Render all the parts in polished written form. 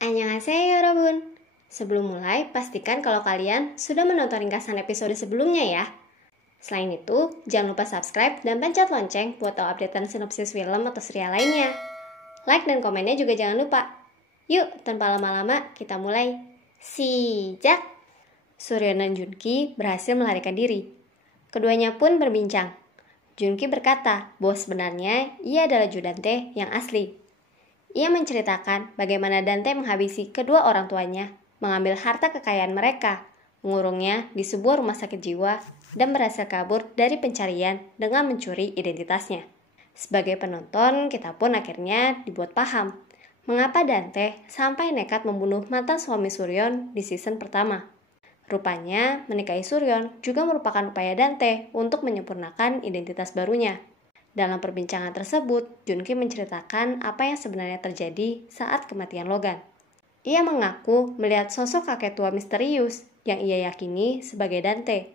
Annyeonghaseyo Robun. Sebelum mulai, pastikan kalau kalian sudah menonton ringkasan episode sebelumnya ya. Selain itu, jangan lupa subscribe dan pencet lonceng buat tahu updatean sinopsis film atau serial lainnya. Like dan komennya juga jangan lupa. Yuk, tanpa lama-lama, kita mulai. Sijak! Suryeon dan Junki berhasil melarikan diri. Keduanya pun berbincang. Junki berkata bahwa sebenarnya ia adalah Judante yang asli. Ia menceritakan bagaimana Dante menghabisi kedua orang tuanya, mengambil harta kekayaan mereka, mengurungnya di sebuah rumah sakit jiwa, dan berhasil kabur dari pencarian dengan mencuri identitasnya. Sebagai penonton, kita pun akhirnya dibuat paham mengapa Dante sampai nekat membunuh mantan suami Suryeon di season pertama. Rupanya, menikahi Suryeon juga merupakan upaya Dante untuk menyempurnakan identitas barunya. Dalam perbincangan tersebut, Junki menceritakan apa yang sebenarnya terjadi saat kematian Logan. Ia mengaku melihat sosok kakek tua misterius yang ia yakini sebagai Dante.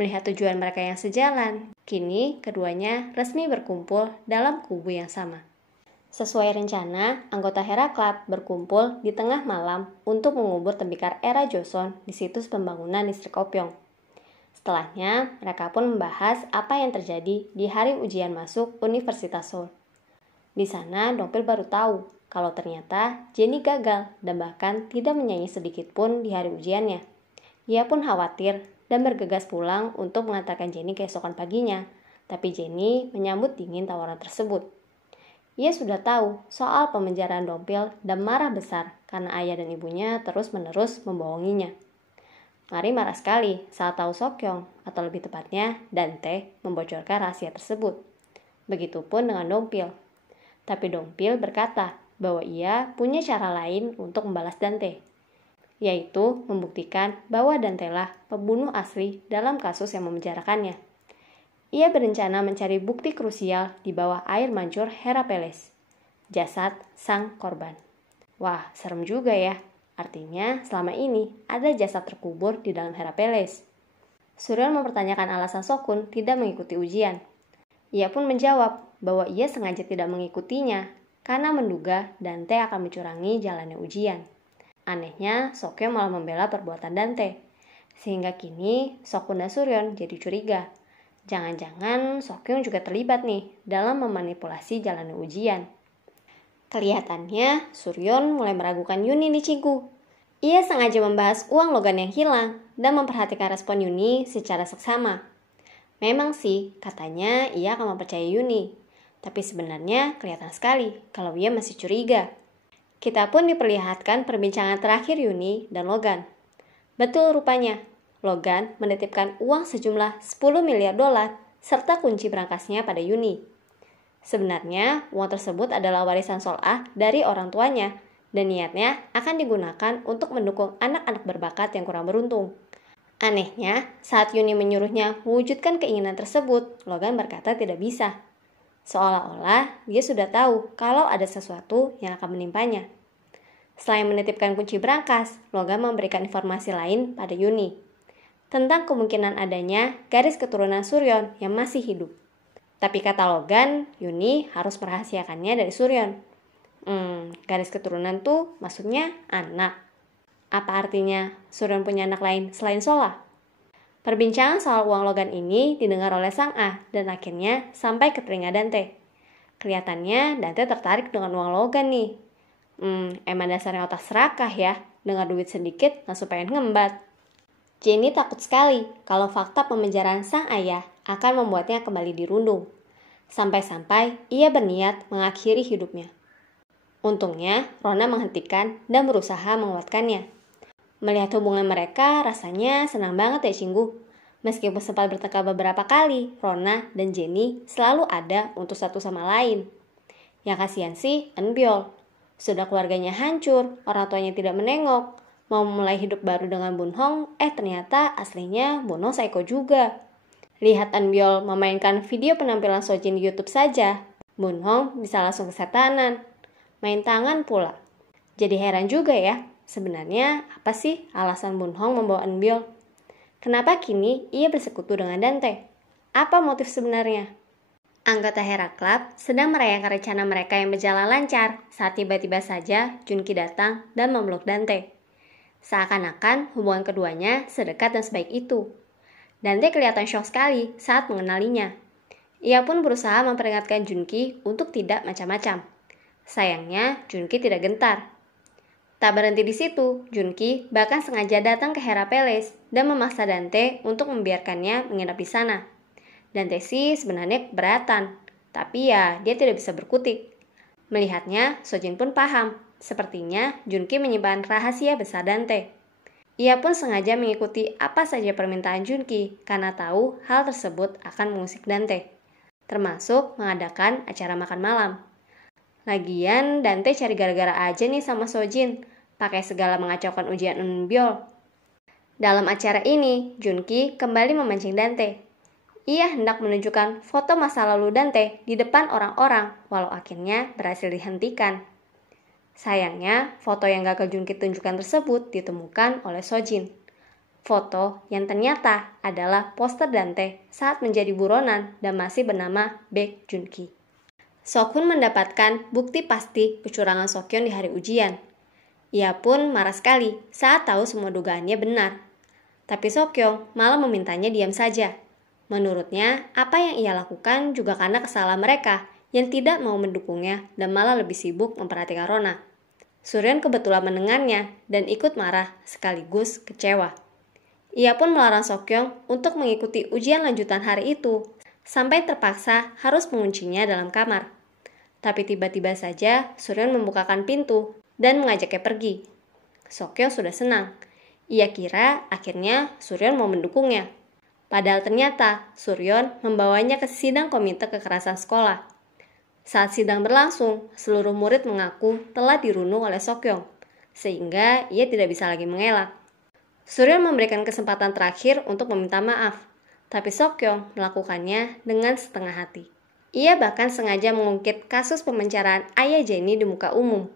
Melihat tujuan mereka yang sejalan, kini keduanya resmi berkumpul dalam kubu yang sama. Sesuai rencana, anggota Hera Club berkumpul di tengah malam untuk mengubur tembikar era Joseon di situs pembangunan listrik Opyong. Setelahnya, mereka pun membahas apa yang terjadi di hari ujian masuk Universitas Seoul. Di sana, Dongpil baru tahu kalau ternyata Jennie gagal dan bahkan tidak menyanyi sedikit pun di hari ujiannya. Ia pun khawatir dan bergegas pulang untuk mengantarkan Jennie keesokan paginya, tapi Jennie menyambut dingin tawaran tersebut. Ia sudah tahu soal pemenjaraan Dongpil dan marah besar karena ayah dan ibunya terus-menerus membohonginya. Mari marah sekali saat tahu Seokyeong, atau lebih tepatnya Dante, membocorkan rahasia tersebut. Begitupun dengan Dongpil. Tapi Dongpil berkata bahwa ia punya cara lain untuk membalas Dante, yaitu membuktikan bahwa Dante lah pembunuh asli dalam kasus yang memenjarakannya. Ia berencana mencari bukti krusial di bawah air mancur Hera Palace, jasad sang korban. Wah, serem juga ya. Artinya, selama ini ada jasad terkubur di dalam Hera Palace. Suryeon mempertanyakan alasan Sokun tidak mengikuti ujian. Ia pun menjawab bahwa ia sengaja tidak mengikutinya karena menduga Dante akan mencurangi jalannya ujian. Anehnya, Sokyeon malah membela perbuatan Dante. Sehingga kini, Sokun dan Suryeon jadi curiga. Jangan-jangan Sokyeon juga terlibat nih dalam memanipulasi jalannya ujian. Kelihatannya, Suryeon mulai meragukan Yuni di Cinggu. Ia sengaja membahas uang Logan yang hilang dan memperhatikan respon Yuni secara seksama. Memang sih, katanya ia akan mempercayai Yuni. Tapi sebenarnya kelihatan sekali kalau ia masih curiga. Kita pun diperlihatkan perbincangan terakhir Yuni dan Logan. Betul rupanya, Logan menitipkan uang sejumlah 10 miliar dolar serta kunci berangkasnya pada Yuni. Sebenarnya, uang tersebut adalah warisan Seol-ah dari orang tuanya dan niatnya akan digunakan untuk mendukung anak-anak berbakat yang kurang beruntung. Anehnya, saat Yuni menyuruhnya mewujudkan keinginan tersebut, Logan berkata tidak bisa. Seolah-olah dia sudah tahu kalau ada sesuatu yang akan menimpanya. Selain menitipkan kunci berangkas, Logan memberikan informasi lain pada Yuni tentang kemungkinan adanya garis keturunan Suryeon yang masih hidup. Tapi kata Logan, Yuni harus merahasiakannya dari Suryeon. Garis keturunan tuh maksudnya anak. Apa artinya Suryeon punya anak lain selain Sola? Perbincangan soal uang Logan ini didengar oleh Sang Ah dan akhirnya sampai ke telinga Dante. Kelihatannya Dante tertarik dengan uang Logan nih. Emang dasarnya otak serakah ya, dengar duit sedikit langsung pengen ngembat. Jennie takut sekali kalau fakta pemenjaraan sang ayah akan membuatnya kembali dirundung. Sampai-sampai ia berniat mengakhiri hidupnya. Untungnya, Rona menghentikan dan berusaha menguatkannya. Melihat hubungan mereka, rasanya senang banget ya Cinggu. Meskipun sempat bertengkar beberapa kali, Rona dan Jennie selalu ada untuk satu sama lain. Yang kasihan sih, Eunbyul. Sudah keluarganya hancur, orang tuanya tidak menengok. Mau memulai hidup baru dengan Bunhong, ternyata aslinya Bunhong psycho juga. Lihat Eunbyul memainkan video penampilan Sojin di YouTube saja, Bunhong bisa langsung kesetanan. Main tangan pula. Jadi heran juga ya, sebenarnya apa sih alasan Bunhong membawa Eunbyul? Kenapa kini ia bersekutu dengan Dante? Apa motif sebenarnya? Anggota Hera Club sedang merayakan rencana mereka yang berjalan lancar saat tiba-tiba saja Junki datang dan memeluk Dante. Seakan-akan hubungan keduanya sedekat dan sebaik itu. Dante kelihatan syok sekali saat mengenalinya. Ia pun berusaha memperingatkan Junki untuk tidak macam-macam. Sayangnya, Junki tidak gentar. Tak berhenti di situ, Junki bahkan sengaja datang ke Hera Palace dan memaksa Dante untuk membiarkannya menginap di sana. Dante sih sebenarnya keberatan, tapi ya dia tidak bisa berkutik. Melihatnya, Sojin pun paham. Sepertinya Junki menyimpan rahasia besar Dante. Ia pun sengaja mengikuti apa saja permintaan Junki karena tahu hal tersebut akan mengusik Dante, termasuk mengadakan acara makan malam. Lagian Dante cari gara-gara aja nih sama Sojin, pakai segala mengacaukan ujian Unbiol. Dalam acara ini, Junki kembali memancing Dante. Ia hendak menunjukkan foto masa lalu Dante di depan orang-orang, walau akhirnya berhasil dihentikan. Sayangnya, foto yang gagal Junki tunjukkan tersebut ditemukan oleh Sojin. Foto yang ternyata adalah poster Dante saat menjadi buronan dan masih bernama Baek Junki. Sokun mendapatkan bukti pasti kecurangan Sokyeon di hari ujian. Ia pun marah sekali saat tahu semua dugaannya benar. Tapi Sokyeon malah memintanya diam saja. Menurutnya, apa yang ia lakukan juga karena kesalahan mereka yang tidak mau mendukungnya dan malah lebih sibuk memperhatikan Rona. Suryeon kebetulan mendengarnya dan ikut marah sekaligus kecewa. Ia pun melarang Sokyeon untuk mengikuti ujian lanjutan hari itu, sampai terpaksa harus menguncinya dalam kamar. Tapi tiba-tiba saja Suryeon membukakan pintu dan mengajaknya pergi. Sokyeon sudah senang. Ia kira akhirnya Suryeon mau mendukungnya. Padahal ternyata Suryeon membawanya ke sidang komite kekerasan sekolah. Saat sidang berlangsung, seluruh murid mengaku telah dirundung oleh Sokyeon, sehingga ia tidak bisa lagi mengelak. Suryeon memberikan kesempatan terakhir untuk meminta maaf, tapi Sokyeon melakukannya dengan setengah hati. Ia bahkan sengaja mengungkit kasus pemencaraan ayah Jenny di muka umum.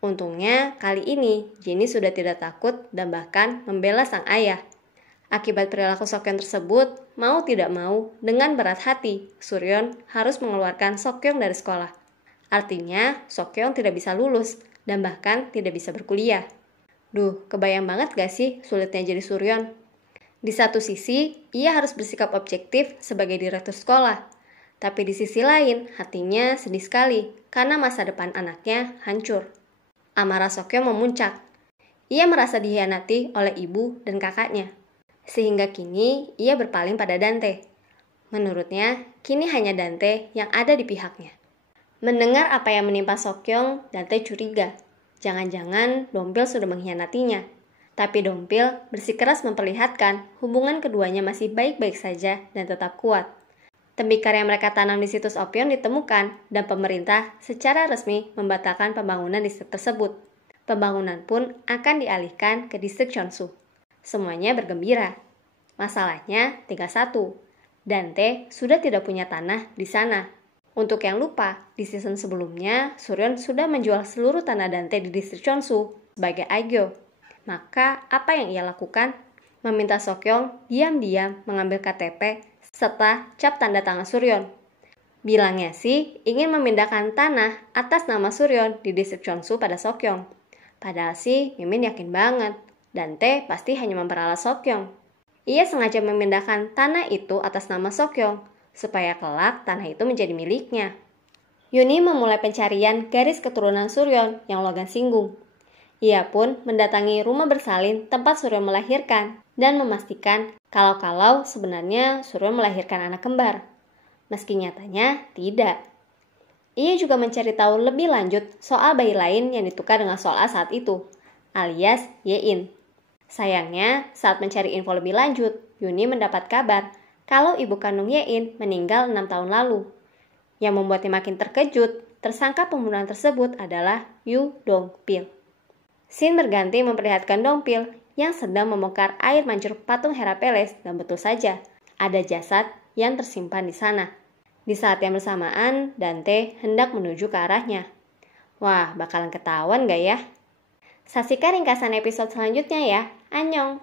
Untungnya, kali ini Jenny sudah tidak takut dan bahkan membela sang ayah. Akibat perilaku Sokyeon tersebut, mau tidak mau, dengan berat hati, Suryeon harus mengeluarkan Sokyeon dari sekolah. Artinya, Sokyeon tidak bisa lulus dan bahkan tidak bisa berkuliah. Duh, kebayang banget gak sih sulitnya jadi Suryeon? Di satu sisi, ia harus bersikap objektif sebagai direktur sekolah. Tapi di sisi lain, hatinya sedih sekali karena masa depan anaknya hancur. Amarah Sokyeon memuncak. Ia merasa dikhianati oleh ibu dan kakaknya. Sehingga kini ia berpaling pada Dante. Menurutnya, kini hanya Dante yang ada di pihaknya. Mendengar apa yang menimpa Sokyeon, Dante curiga. Jangan-jangan Dompil sudah mengkhianatinya. Tapi Dompil bersikeras memperlihatkan hubungan keduanya masih baik-baik saja dan tetap kuat. Tembikar yang mereka tanam di situs Opion ditemukan dan pemerintah secara resmi membatalkan pembangunan distrik tersebut. Pembangunan pun akan dialihkan ke distrik Cheonsu. Semuanya bergembira. Masalahnya tinggal satu. Dante sudah tidak punya tanah di sana. Untuk yang lupa, di season sebelumnya, Suryeon sudah menjual seluruh tanah Dante di distrik Cheonsu sebagai aegyo. Maka, apa yang ia lakukan? Meminta Sokyeon diam-diam mengambil KTP serta cap tanda tangan Suryeon. Bilangnya sih ingin memindahkan tanah atas nama Suryeon di distrik Cheonsu pada Sokyeon. Padahal sih Mimin yakin banget. Dante pasti hanya memperalat Sokyeon. Ia sengaja memindahkan tanah itu atas nama Sokyeon, supaya kelak tanah itu menjadi miliknya. Yuni memulai pencarian garis keturunan Suryeon yang Logan singgung. Ia pun mendatangi rumah bersalin tempat Suryeon melahirkan dan memastikan kalau sebenarnya Suryeon melahirkan anak kembar. Meski nyatanya tidak. Ia juga mencari tahu lebih lanjut soal bayi lain yang ditukar dengan Sol-A saat itu, alias Yein. Sayangnya, saat mencari info lebih lanjut, Yuni mendapat kabar kalau ibu kandung Yein meninggal 6 tahun lalu. Yang membuatnya makin terkejut, tersangka pembunuhan tersebut adalah Yu Dong-pil. Scene berganti memperlihatkan Dong-pil yang sedang membongkar air mancur patung Hera Palace dan betul saja, ada jasad yang tersimpan di sana. Di saat yang bersamaan, Dante hendak menuju ke arahnya. Wah, bakalan ketahuan gak ya? Saksikan ringkasan episode selanjutnya ya. Annyeong!